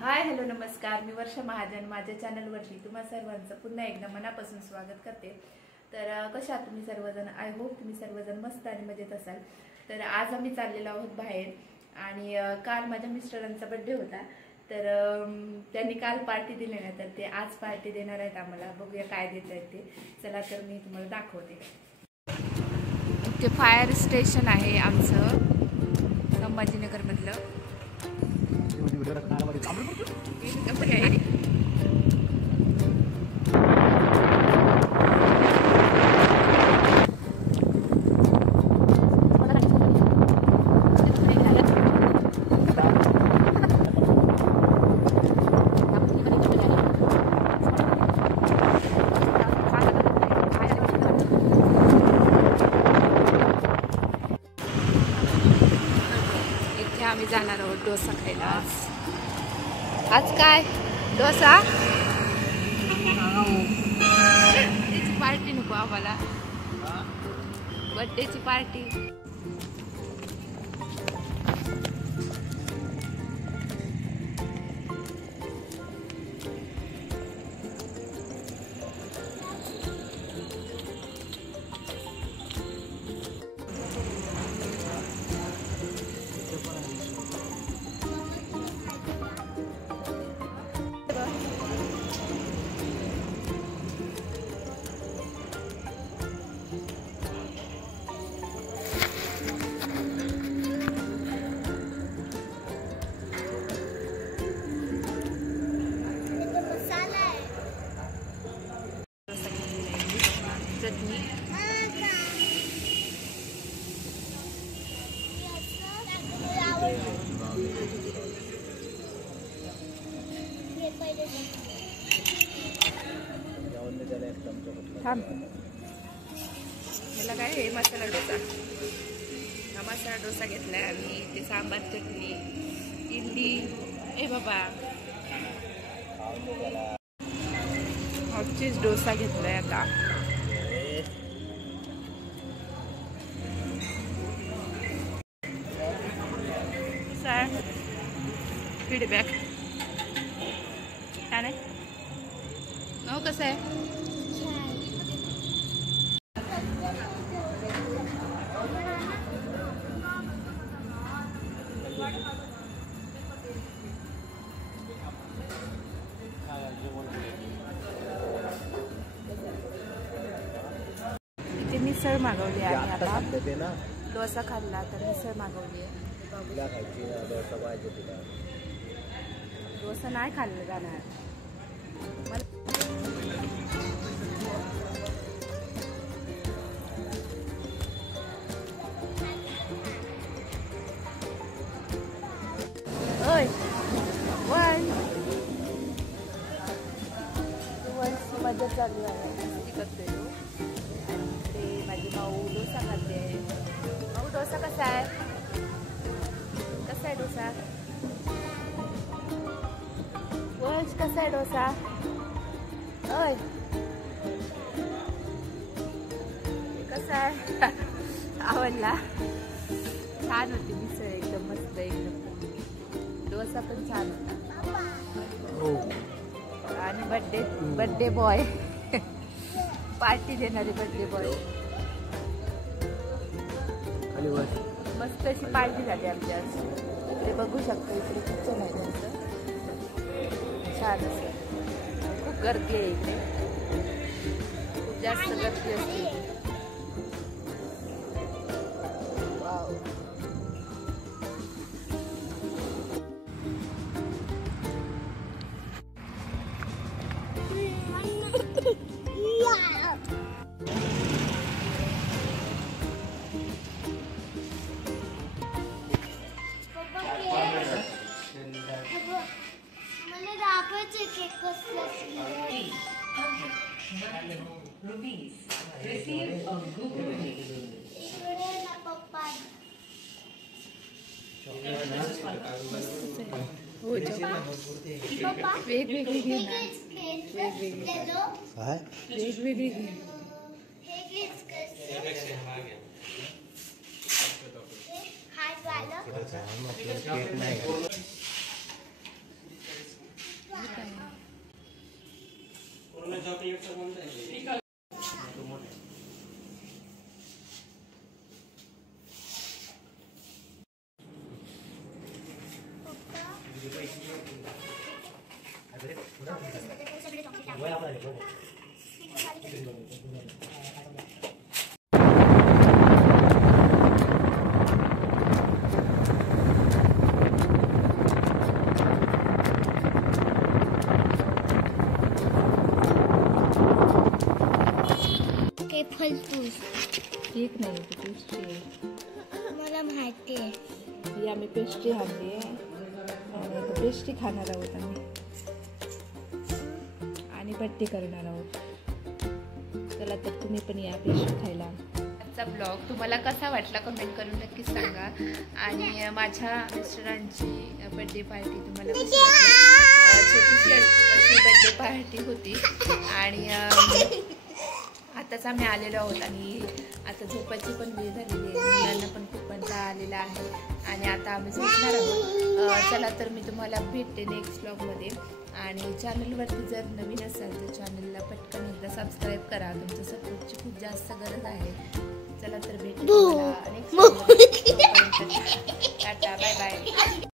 Hi hello नमस्कार, मी वर्षा महाजन. माझ्या चॅनलवरती तुम्हा सर्वांचं पुन्हा एकदा मनापासून स्वागत करते. तर कशा आहात तुम्ही सर्वजण? आय होप तुम्ही सर्वजण मस्त आणि मजेत असाल. तर आज आम्ही चाललेलो आहोत बाहेर आणि काल माझ्या मिस्टरांचा बर्थडे होता. तर त्यांनी काल पार्टी दिली नाही, तर ते आज पार्टी देणार आहेत आम्हाला. बघूया काय देत आहेत ते. चला तर मी तुम्हाला दाखवते. ते फायर स्टेशन आहे आमचं संभाजीनगर मधलं. आम्ही जाणार आहोत डोसा खायला. आज काय डोसा? बर्थडेची पार्टी नको आम्हाला, बर्थडेची पार्टी. मला काय हे मसाला डोसा, हा मसाला डोसा घेतलाय आम्ही. ते सांबार चटणी, इडली. ए बाबा, चीज डोसा घेतलाय आता. फीडबॅक काय नाही हो, कसं आहे? इथे मिसळ मागवली आहे. आता डोसा खाल्ला तर मिसळ मागवली आहे. डोसा नाही खाल्लं जाणार. मजा चालू आहे, मस्ती करतोय तो. आणि ते माझी भाऊ डोसा खाते आहे. भाऊ डोसा कसा आहे? कसा आहे डोसा? वंश कसा आहे डोसा? ओय कसा आहे? आवडला? छान होती मिसळ, एकदम मस्त, एकदम. डोसा पण छान होता. आणि बर्थडे बॉय पार्टी देणारे बर्थडे बॉय. मस्त अशी पार्टी झाली आमच्या आज. ते बघू शकतो, इकडे किचन आहे त्यांचं. छान असं. खूप गर्दी आहे इकडे, खूप जास्त गर्दी असते. वाव. वेगवेगळी घे ना, वेगवेगळी घे. फलतूस केक नाही पेस्ट्री मला माहिती आहे. ही आम्ही पेस्ट्री आणली आहे आणि पेस्ट्री खाणार आहोत आम्ही आणि बड्डे करणार आहोत. चला तर तुम्ही पण या पेस्ट्री खायला. आजचा ब्लॉग तुम्हाला कसा वाटला कमेंट करून नक्कीच सांगा. आणि माझ्या मिस्टरांची बड्डे पार्टी तुम्हाला कशी वाटली? छोटीशी अशी बड्डे पार्टी होती आणि आताच आम्ही आलेलो आहोत आणि आता झोपायची पण वेळ झालेली आहे. मुलांना पण खूप कंटाळा आलेला आहे आणि आता आम्ही झोपणार आहोत. चला तर मी तुम्हाला भेटते नेक्स्ट ब्लॉगमध्ये. आणि चॅनलवरती जर नवीन असाल तर चॅनलला पटकन एकदा सबस्क्राईब करा. तुमच्या सपोर्टची खूप जास्त गरज आहे. चला तर भेटू नेक्स्ट ब्लॉगमध्ये. Tata bye bye.